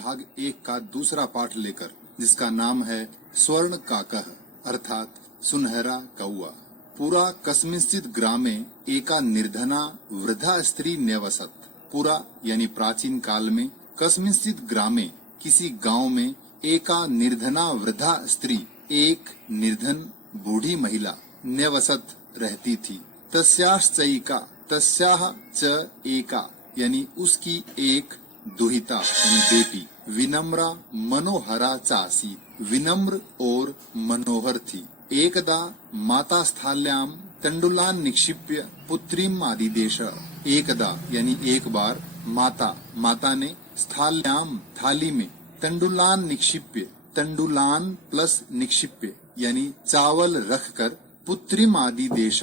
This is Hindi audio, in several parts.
भाग 1 का दूसरा पाठ लेकर, जिसका नाम है स्वर्ण काकः अर्थात सुनहरा कौआ। पुरा कस्मिंश्चित् ग्रामे एका निर्धना वृद्धा स्त्री न्यवसत। पुरा यानी प्राचीन काल में, कस्मिंश्चित् ग्रामे किसी गांव में, एका निर्धना वृद्धा स्त्री एक निर्धन बूढ़ी महिला न्यवसत रहती थी। तस्याश्चैका, तस्याह च एका यानी उसकी एक दुहिता यानी बेटी, विनम्रा मनोहरा चासी, विनम्र और मनोहर थी। एकदा माता स्थाल्याम तंडुलान निक्षिप्य पुत्रीम आदिदेश। एकदा यानी एक बार, माता ने स्थाल्याम थाली में, तंडुलान निक्षिप्य, तंडुलान प्लस निक्षिप्य यानी चावल रखकर, पुत्रीम आदि देश,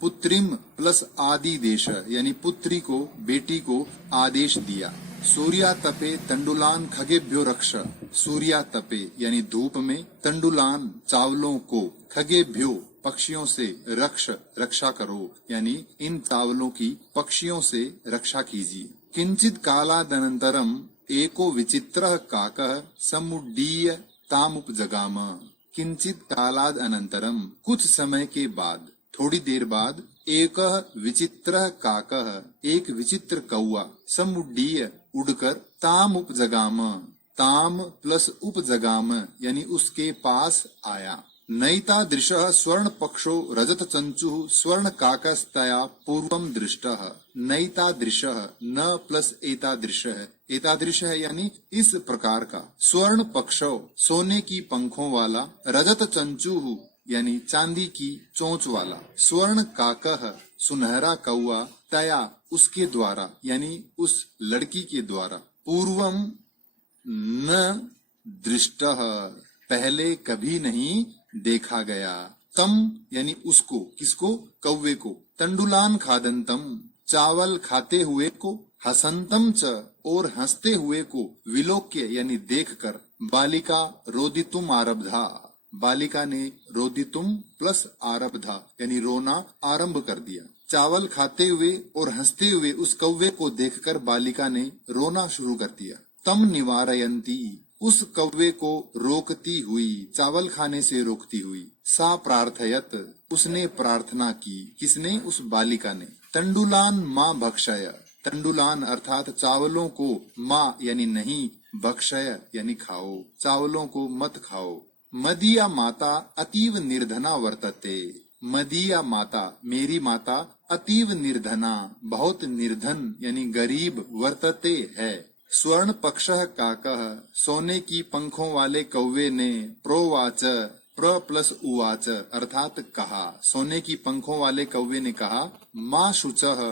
पुत्रीम प्लस आदि देश यानी पुत्री को, बेटी को आदेश दिया। सूर्या तपे तंडुलान खगेभ्यो रक्ष। सूर्या तपे यानी धूप में, तंडुलान चावलों को, खगेभ्यो पक्षियों से, रक्षा करो यानी इन चावलों की पक्षियों से रक्षा कीजिए। किंचित कालादनंतरम एको विचित्रः काकः समुड्डीय तामुपजगाम। किंचित कालाद अनंतरम कुछ समय के बाद, थोड़ी देर बाद, एक विचित्र काकः एक विचित्र कौआ, समुड्डीय उड़कर, ताम उपजगाम, ताम प्लस उपजगाम यानी उसके पास आया। नैतादृशः स्वर्ण पक्षो रजत चंचुः स्वर्ण काकस्तया पूर्वम दृष्टः। नैतादृशः न प्लस एतादृशः, एतादृशः यानी इस प्रकार का, स्वर्ण पक्षो सोने की पंखों वाला, रजत चंचुः यानी चांदी की चोंच वाला, स्वर्ण काकः सुनहरा कौआ, तया उसके द्वारा यानी उस लड़की के द्वारा, पूर्वम न दृष्टः पहले कभी नहीं देखा गया। तम यानी उसको, किसको? कौवे को। तंडुलान खादंतम चावल खाते हुए को, हसंतम च और हंसते हुए को, विलोक्य यानी देखकर, बालिका रोदितुम आरब्धा, बालिका ने रोदितुम प्लस आरब्धा यानी रोना आरंभ कर दिया। चावल खाते हुए और हंसते हुए उस कौवे को देखकर बालिका ने रोना शुरू कर दिया। तम निवारयंती उस कौवे को रोकती हुई, चावल खाने से रोकती हुई। सा प्रार्थयत उसने प्रार्थना की, किसने? उस बालिका ने। तंडुलान माँ भक्षय, तंडुलान अर्थात चावलों को, माँ यानी नहीं, भक्षय यानी खाओ, चावलों को मत खाओ। मदीया माता अतीव निर्धना वर्तते। मदीया माता मेरी माता, अतीव निर्धना बहुत निर्धन यानी गरीब, वर्तते है। स्वर्ण पक्षः काकः सोने की पंखों वाले कौवे ने, प्रोवाच प्र प्लस उवाच अर्थात कहा, सोने की पंखों वाले कौवे ने कहा, माँ शुचः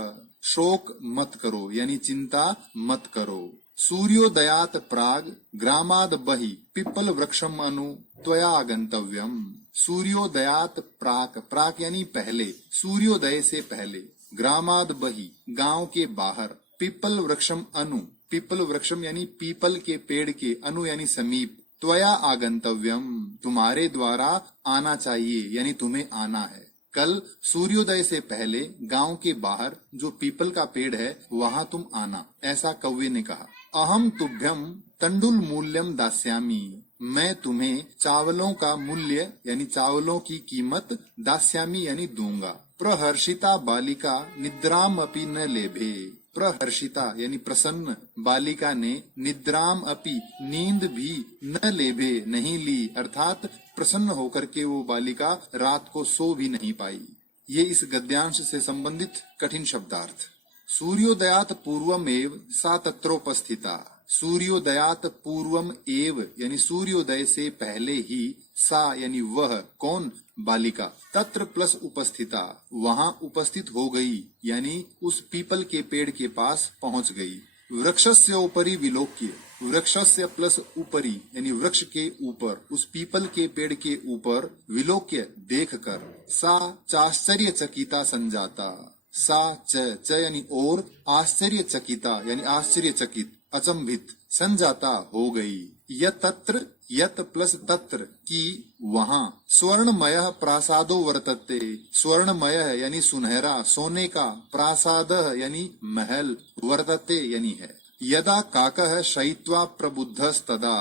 शोक मत करो यानी चिंता मत करो। सूर्योदयात प्राग ग्रामाद बहि पिप्पल वृक्षम अनु त्वया आगंतव्यम। सूर्योदयात प्राक, प्राक यानी पहले, सूर्योदय से पहले, ग्रामाद बहि गांव के बाहर, पिप्पल वृक्षम अनु, पिप्पल वृक्षम यानी पीपल के पेड़ के, अनु यानी समीप, त्वया आगंतव्यम तुम्हारे द्वारा आना चाहिए यानी तुम्हें आना है। कल सूर्योदय से पहले गांव के बाहर जो पीपल का पेड़ है वहां तुम आना, ऐसा कौवे ने कहा। अहम तुभ्यम तंडुल मूल्यम दास्यामी, मैं तुम्हें चावलों का मूल्य यानी चावलों की कीमत, दास्यामी यानी दूंगा। प्रहर्षिता बालिका निद्राम अपि न लेभे। प्रहर्षिता यानी प्रसन्न, बालिका ने, निद्राम अपि नींद भी, न लेभे नहीं ली, अर्थात प्रसन्न होकर के वो बालिका रात को सो भी नहीं पाई। ये इस गद्यांश से संबंधित कठिन शब्दार्थ। सूर्योदयात पूर्वम एव सा तत्रोपस्थिता। सूर्योदयात पूर्वम एव यानी सूर्योदय से पहले ही, सा यानी वह, कौन? बालिका, तत्र प्लस उपस्थिता वहां उपस्थित हो गई यानी उस पीपल के पेड़ के पास पहुंच गई। वृक्षस्य उपरि विलोक्य, वृक्षस्य प्लस ऊपरी यानी वृक्ष के ऊपर, उस पीपल के पेड़ के ऊपर, विलोक्य देखकर, सा चाश्चर्यचकिता संजाता। सा च यानी और, आश्चर्यचकिता यानी आश्चर्यचकित, अचंभित, संजाता हो गई। यत्र, यत प्लस तत्र की वहां, स्वर्णमय प्रासादो वर्तते। स्वर्णमय यानी सुनहरा, सोने का, प्रासाद यानी महल, वर्तते यानी है। यदा काकः शयित्वा प्रबुद्धस्तदा,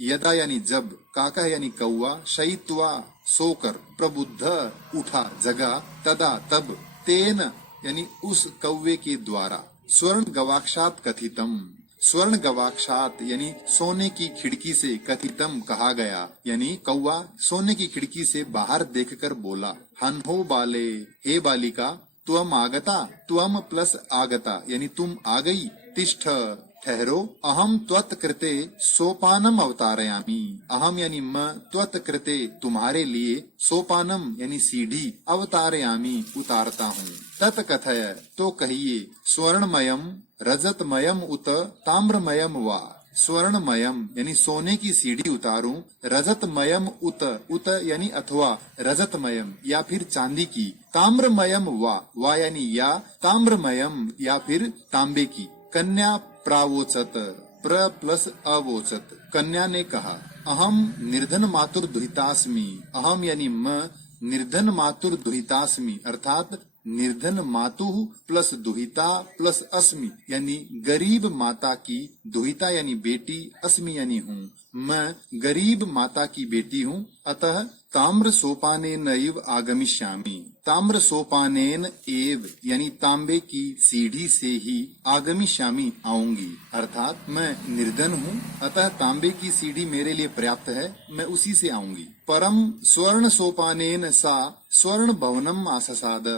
यदा यानी जब, काकः यानी कौवा, शयित्वा सोकर, प्रबुद्ध उठा जगा, तदा तब, तेन यानी उस कौवे के द्वारा, स्वर्ण गवाक्षात कथितम, स्वर्ण गवाक्षात यानी सोने की खिड़की से, कथितम कहा गया, यानी कौवा सोने की खिड़की से बाहर देखकर बोला, हन्हो बाले, हे बालिका, त्वम आगता, त्वम प्लस आगता यानी तुम आ गई, तिष्ठ ठहरो, अहम त्वत् कृते सोपानम अवतारयामी, अहम यानी मैं, त्वत् कृते तुम्हारे लिए, सोपानम यानी सीढ़ी, अवतारयामी उतारता हूँ, तत् कथय तो कहिए, स्वर्णमयम रजतमयम उत ताम्रमयम वा, स्वर्णमयम यानी सोने की सीढ़ी उतारूं, रजतमयम उत, उत यानी अथवा, रजतमयम या फिर चांदी की, ताम्रमयम वा यानी या, ताम्रमयम या फिर तांबे की। कन्या प्रावोचत, प्र प्लस अवोचत, कन्या ने कहा, अहम निर्धन मातुर दुहितास्मि, अहम यानी मैं, निर्धन मातुर दुहितास्मि अर्थात निर्धन मातु प्लस दुहिता प्लस अस्मि यानी गरीब माता की, दुहिता यानी बेटी, अस्मि यानी हूँ, मैं गरीब माता की बेटी हूँ, अतः ताम्र सोपानेन एव आगमिष्यामि, ताम्र सोपानेन एव यानी तांबे की सीढ़ी से ही, आगमिष्यामि आऊंगी, अर्थात मैं निर्धन हूँ, अतः तांबे की सीढ़ी मेरे लिए पर्याप्त है, मैं उसी से आऊंगी। परम स्वर्ण सोपानेन सा स्वर्ण भवनम आससाद,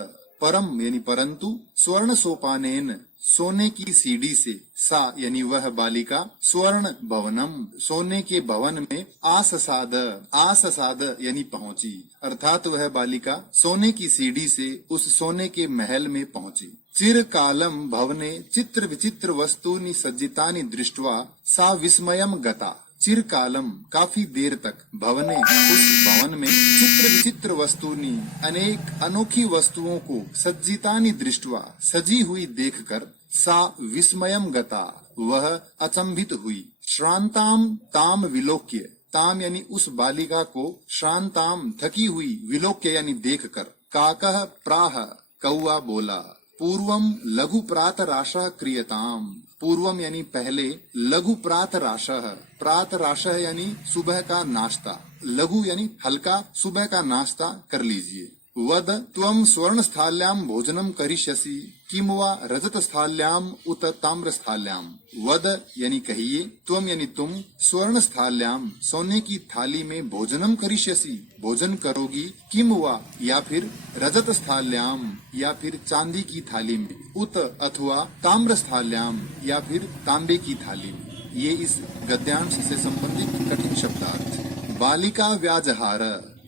परम यानी परंतु, स्वर्ण सोपानेन सोने की सीढ़ी से, सा यानी वह बालिका, स्वर्ण भवनम सोने के भवन में, आससाद, आससाद यानी पहुंची, अर्थात वह बालिका सोने की सीढ़ी से उस सोने के महल में पहुंची। चिरकालम भवने चित्र विचित्र वस्तूनि सज्जितानि दृष्ट्वा सा विस्मयम गता, चिरकालम काफी देर तक, भवने उस भवन में, चित्र विचित्र वस्तुनी अनेक अनोखी वस्तुओं को, सज्जितानि दृष्टवा सजी हुई देखकर, सा विस्मयम गता वह अचंभित हुई, श्रांताम ताम विलोक्य, ताम यानी उस बालिका को, श्रांताम थकी हुई, विलोक्य यानी देखकर, काकः प्राह कौआ बोला, पूर्वम लघु प्रातराशः क्रियताम, पूर्वम यानी पहले, लघु प्रातराशः, प्रातराशः यानी सुबह का नाश्ता, लघु यानी हल्का, सुबह का नाश्ता कर लीजिए। वद त्वम स्वर्ण स्थाल्याम भोजनम करिष्यसि किम वा रजत स्थाल्याम उत ताम्र स्थाल्याम, वद यानी कहिए, त्वम यानी तुम, स्वर्ण स्थाल्याम सोने की थाली में, भोजनम करिष्यसि भोजन करोगी, किम वा या फिर रजत स्थाल्याम या फिर चांदी की थाली में, उत अथवा ताम्र स्थाल्याम या फिर तांबे की थाली में। ये इस गद्यांश से संबंधित कठिन शब्दार्थ। बालिका व्याजहार,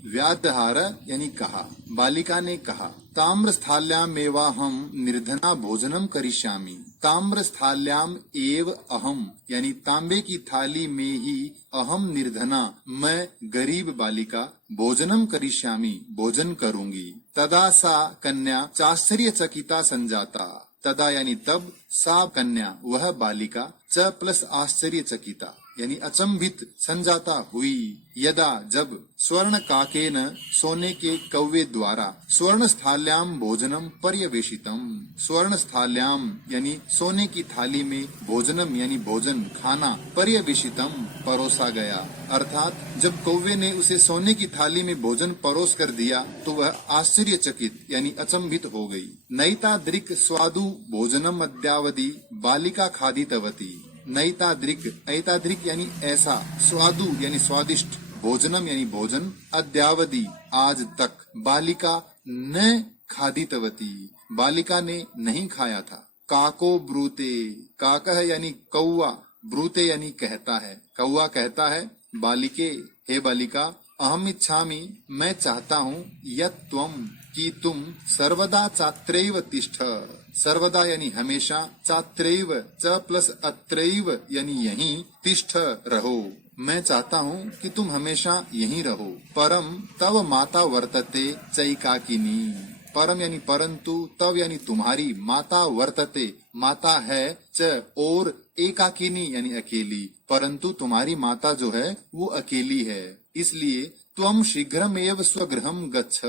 व्याजहार यानी कहा, बालिका ने कहा, ताम्र स्थाल्याम एवाहम निर्धना भोजनम करिष्यामि, ताम्र स्थाल्याम एव अहम यानी तांबे की थाली में ही, अहम निर्धना मैं गरीब बालिका, भोजनम करिष्यामि भोजन करूंगी। तदा सा कन्या चाश्चर्यचकिता संजाता, तदा यानी तब, सा कन्या वह बालिका, च प्लस आश्चर्यचकिता यानी अचंभित, संजाता हुई, यदा जब, स्वर्ण काकेन सोने के कौवे द्वारा, स्वर्ण स्थाल्याम भोजनम पर्यवेशितम, स्वर्ण स्थाल्याम यानी सोने की थाली में, भोजनम यानी भोजन खाना, पर्यवेशितम परोसा गया, अर्थात जब कौवे ने उसे सोने की थाली में भोजन परोस कर दिया तो वह आश्चर्यचकित यानी अचंभित हो गई। नैताद्रिक स्वादु भोजनम अद्यावधि बालिका खादितवती, नैताद्रिक, ऐताद्रिक यानी ऐसा, स्वादु यानी स्वादिष्ट, भोजनम यानी भोजन, अद्यावधि आज तक, बालिका न खादितवती बालिका ने नहीं खाया था। काको ब्रूते, काकः यानी कौवा, ब्रूते यानी कहता है, कौवा कहता है, बालिके हे बालिका, अहम इच्छामि मैं चाहता हूँ, यत् त्वम कि तुम, सर्वदा चात्रैव तिष्ठ, सर्वदा यानी हमेशा, चात्रैव च प्लस अत्रैव यानी यहीं, तिष्ठ रहो, मैं चाहता हूँ कि तुम हमेशा यहीं रहो। परम तव माता वर्तते चैकाकिनी, परम यानी परंतु, तव यानी तुम्हारी, माता वर्तते माता है, च और एकाकिनी यानी अकेली, परंतु तुम्हारी माता जो है वो अकेली है, इसलिए त्वम शीघ्रमेव स्वगृहम गच्छ,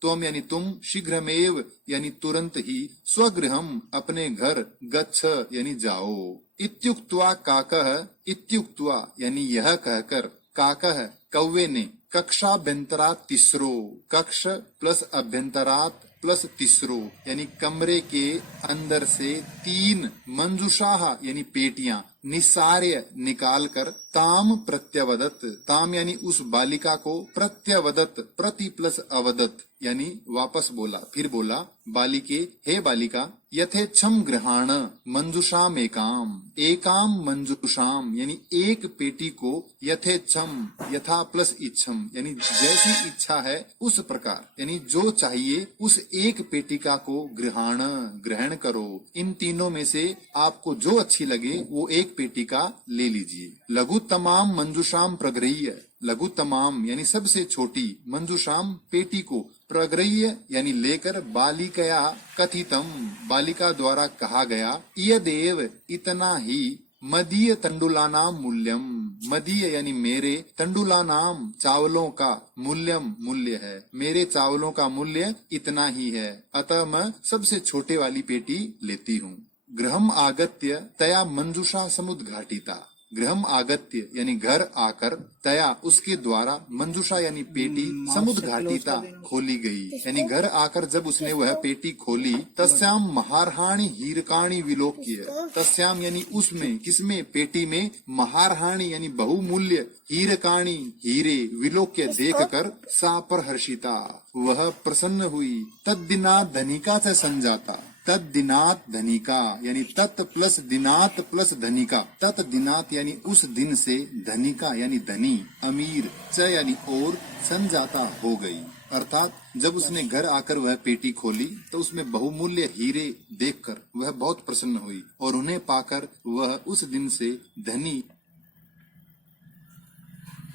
त्वम यानी तुम, शीघ्रमेव यानी तुरंत ही, स्वगृहम अपने घर, गच्छ यानी जाओ। इत्युक्त्वा काकः, इत्युक्त्वा यानी यह कहकर, काकः कौवे ने, कक्षाभ्यंतरात् तीसरो, कक्ष प्लस अभ्यंतरात् प्लस तीसरो यानी कमरे के अंदर से 3 मंजुषाह यानी पेटियां निसार्य निकाल कर, ताम प्रत्यवदत, ताम यानी उस बालिका को, प्रत्यवदत प्रति प्लस अवदत यानी वापस बोला, फिर बोला, बालिके हे बालिका, यथेच्छम गृहाण मंजुषाम एकाम, एकाम मंजुषाम यानी एक पेटी को, यथेच्छम यथा प्लस इच्छम यानी जैसी इच्छा है उस प्रकार, यानी जो चाहिए उस एक पेटिका को गृहाण ग्रहण करो, इन तीनों में से आपको जो अच्छी लगे वो एक पेटिका ले लीजिए। लघु तमाम मंजुषाम प्रगृह्य, लघु तमाम यानी सबसे छोटी, मंजुषाम पेटी को, प्रगृह्य यानी लेकर, बालिकया कथितम बालिका द्वारा कहा गया, यदेव इतना ही, मदीय तंडुलानाम मूल्यम, मदीय यानी मेरे, तंडुलानाम चावलों का, मूल्यम मूल्य है, मेरे चावलों का मूल्य इतना ही है, अतः मैं सबसे छोटे वाली पेटी लेती हूँ। गृहम आगत्य तया मंजुषा समुद्घाटिता, गृहम आगत्य यानी घर आकर, तया उसके द्वारा, मंजुषा यानी पेटी, समुद्घाटिता खोली गई, यानी घर आकर जब उसने वह पेटी खोली, तस्याम महारहाणि हीरकाणि विलोक्य, तस्याम यानी उसमें, किसमें, पेटी में, महारहाणि यानी बहुमूल्य, हीरकाणि हीरे, विलोक्य देख कर, सा पर हर्षिता वह प्रसन्न हुई, तद्दिना धनिका से संजाता, तत् दिनात धनिका यानी तत् प्लस दिनात प्लस धनिका, तत् दिनात यानी उस दिन से, धनिका यानी धनी, अमीर, च यानी और, संजाता हो गई, अर्थात जब उसने घर आकर वह पेटी खोली तो उसमें बहुमूल्य हीरे देखकर वह बहुत प्रसन्न हुई, और उन्हें पाकर वह उस दिन से धनी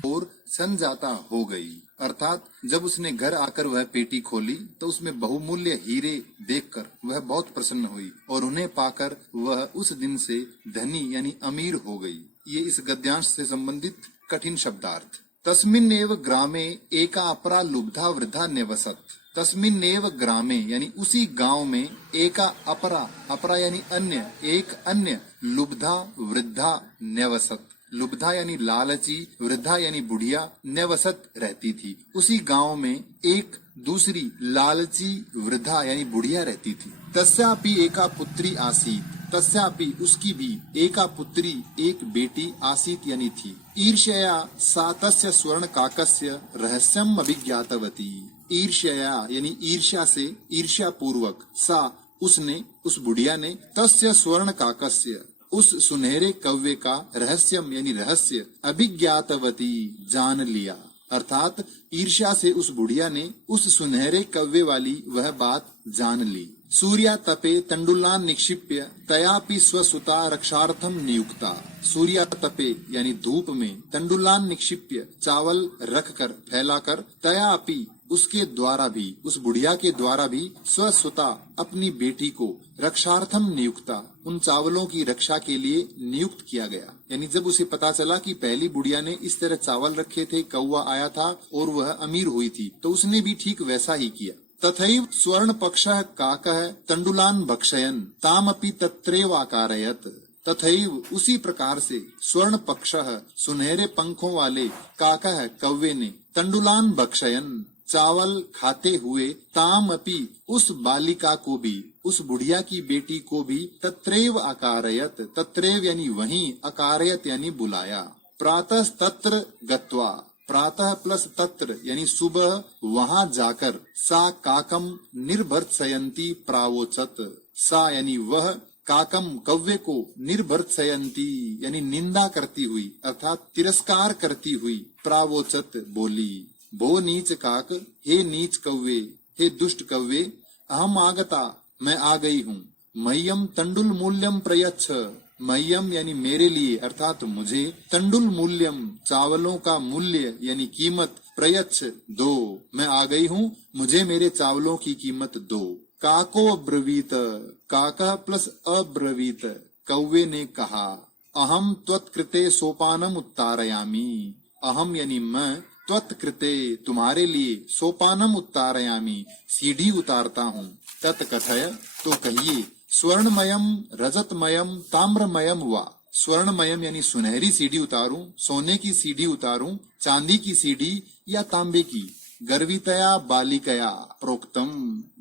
और संजाता हो गई, अर्थात जब उसने घर आकर वह पेटी खोली तो उसमें बहुमूल्य हीरे देखकर वह बहुत प्रसन्न हुई, और उन्हें पाकर वह उस दिन से धनी यानी अमीर हो गई। ये इस गद्यांश से संबंधित कठिन शब्दार्थ। तस्मिन्नेव ग्रामे एका अपरा लुब्धा वृद्धा न्यवसत, तस्मिन्नेव ग्रामे यानी उसी गांव में, एका अपरा, अपरा यानी अन्य, एक अन्य, लुब्धा वृद्धा न्यवसत, लुब्धा यानी लालची, वृद्धा यानी बुढ़िया, न्यवसत रहती थी, उसी गांव में एक दूसरी लालची वृद्धा यानी बुढ़िया रहती थी। तस्यापि एका पुत्री आसीत, तस्यापि उसकी भी, एका पुत्री एक बेटी, आसीत यानी थी, ईर्ष्या सा तस्य स्वर्ण काकस्य रहस्यम अभिज्ञातवती, ईर्ष्या यानी ईर्ष्या से, ईर्ष्या पूर्वक, सा उसने, उस बुढ़िया ने, तस्य स्वर्ण काकस्य उस सुनहरे कव्वे का, रहस्यम यानी रहस्य, अभिज्ञातवती जान लिया, अर्थात ईर्ष्या से उस बुढ़िया ने उस सुनहरे कव्वे वाली वह बात जान ली। सूर्या तपे तंडुलान निक्षिप्य तयापि स्वसुता रक्षार्थम नियुक्ता, सूर्या तपे यानी धूप में, तंडुलान निक्षिप्य चावल रखकर फैलाकर, तयापि उसके द्वारा भी, उस बुढ़िया के द्वारा भी, स्वसुता अपनी बेटी को, रक्षार्थम नियुक्ता उन चावलों की रक्षा के लिए नियुक्त किया गया, यानी जब उसे पता चला कि पहली बुढ़िया ने इस तरह चावल रखे थे, कौवा आया था और वह अमीर हुई थी, तो उसने भी ठीक वैसा ही किया। तथैव स्वर्ण पक्षः काकः तंडुलान भक्षयन् तामपि तत्रैव आकारयत्, तथैव उसी प्रकार से, स्वर्ण पक्षः सुनहरे पंखों वाले, काकः कौवे ने, तंडुलान भक्षयन् चावल खाते हुए, ताम अपि उस बालिका को भी, उस बुढ़िया की बेटी को भी, तत्रैव आकारयत, तत्रैव यानी वहीं, आकारयत यानी बुलाया। प्रातः तत्र गत्वा, प्रातः प्लस तत्र यानी सुबह वहां जाकर, सा काकम निर्भर्त्सयन्ती प्रावोचत, सा यानी वह, काकम कव्वे को, निर्भर्त्सयन्ती यानी निंदा करती हुई, अर्थात तिरस्कार करती हुई, प्रावोचत बोली, भो नीच काक, हे नीच कव्वे, हे दुष्ट कव्वे, अहम आगता मैं आ गई हूँ, मह्यम तंडुल मूल्यम प्रयच्छ, मह्यम यानी मेरे लिए, अर्थात मुझे, तंडुल मूल्यम चावलों का मूल्य यानी कीमत, प्रयच्छ दो, मैं आ गई हूँ, मुझे मेरे चावलों की कीमत दो। काको अब्रवीत, काका प्लस अब्रवीत, कौवे ने कहा, अहम त्वत्कृते सोपानम उत्तारयामी, अहम यानी मैं, त्वत्कृते तुम्हारे लिए, सोपानम उत्तारयामी सीढ़ी उतारता हूँ, तत्कथय तो कहिए, स्वर्णमयम रजतमयम ताम्रमयम वा, स्वर्णमयम यानी सुनहरी सीढ़ी उतारूं, सोने की सीढ़ी उतारूं, चांदी की सीढ़ी या तांबे की। गर्वितया बालिकया प्रोक्तम,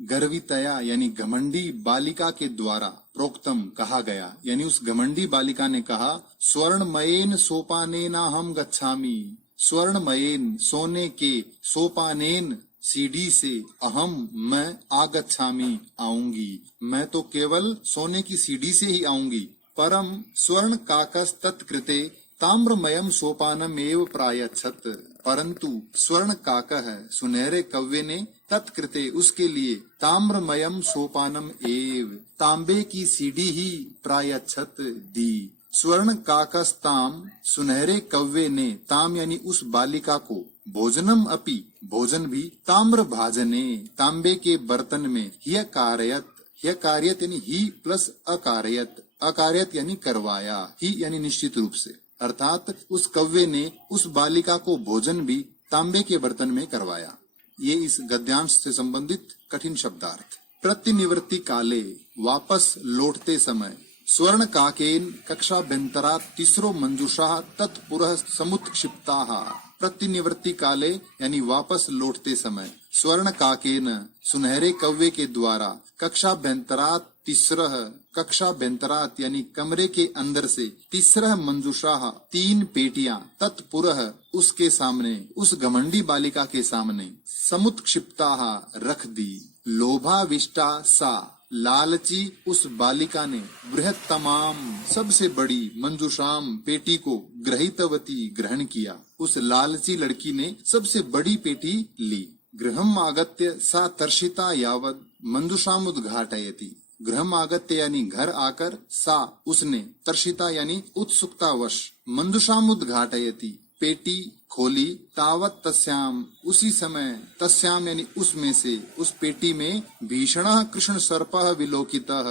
गर्वितया यानी घमंडी बालिका के द्वारा, प्रोक्तम कहा गया, यानी उस घमंडी बालिका ने कहा, स्वर्णमयेन सोपानेन हम गच्छामि, स्वर्णमयेन सोने के, सोपानेन सीढ़ी से, अहम मैं, आगच्छामि आऊंगी, मैं तो केवल सोने की सीढ़ी से ही आऊंगी। परम स्वर्ण काकस तत्कृते ताम्रमयम सोपानम एव प्रायच्छत, परंतु स्वर्ण काकः सुनहरे कव्वे ने तत्कृते उसके लिए ताम्रमयम सोपानम एव तांबे की सीढ़ी ही प्रायच्छत दी। स्वर्ण काकस्ताम सुनहरे कव्वे ने, ताम यानी उस बालिका को, भोजनम अपि भोजन भी, ताम्र भाजने तांबे के बर्तन में, ह्य कारयत, ह्य कार्यत यानी ही प्लस अकारयत, अकार्यत यानी करवाया, ही यानी निश्चित रूप से, अर्थात उस कव्वे ने उस बालिका को भोजन भी तांबे के बर्तन में करवाया। ये इस गद्यांश से संबंधित कठिन शब्दार्थ। प्रतिनिवृत्ति काले वापस लौटते समय, स्वर्ण काकेन कक्षाभ्यंतरा तीसरो मंजुषा तत्पुरः समुत्क्षिप्ताः। प्रतिनिवृत्ति काले यानी वापस लौटते समय, स्वर्ण काकेन सुनहरे कव्वे के द्वारा, कक्षाभ्यंतरात तीसरह, कक्षाभ्यंतरात यानी कमरे के अंदर से, तीसरह मंजुषा तीन पेटियां, तत्पुरः उसके सामने, उस घमंडी बालिका के सामने, समुत्क्षिप्ता रख दी। लोभाविष्टा सा लालची उस बालिका ने, बृहत्तमाम सबसे बड़ी, मंजुषाम पेटी को, ग्रहीतवती ग्रहण किया, उस लालची लड़की ने सबसे बड़ी पेटी ली। गृहम आगत्य सा तर्षिता यावद मंजुषामुद्घाटयति, गृहम आगत्य यानी घर आकर, सा उसने, तर्षिता यानी उत्सुकतावश, मंजुषामुद्घाटयति पेटी खोली, तावत तस्याम उसी समय, तस्याम यानी उसमें से, उस पेटी में, भीषणः कृष्ण सर्पः विलोकितः,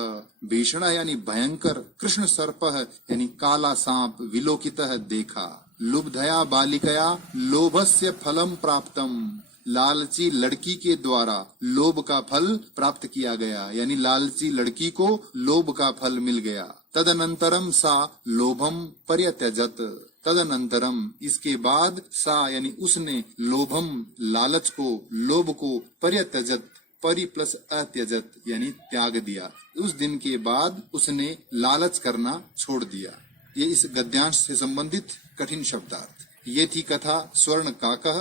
भीषण यानी भयंकर, कृष्ण सर्पः यानी काला सांप, विलोकितः देखा। लुब्धया बालिकया लोभस्य फलम प्राप्तम, लालची लड़की के द्वारा लोभ का फल प्राप्त किया गया, यानी लालची लड़की को लोभ का फल मिल गया। तदनंतरम सा लोभम पर्यत्यजत, तदनंतरम इसके बाद, सा यानी उसने, लोभम लालच को, लोभ को, पर्यत्यजत, परि प्लस अत्यजत यानी त्याग दिया। उस दिन के बाद उसने लालच करना छोड़ दिया। ये इस गद्यांश से संबंधित कठिन शब्दार्थ। ये थी कथा स्वर्ण काकः।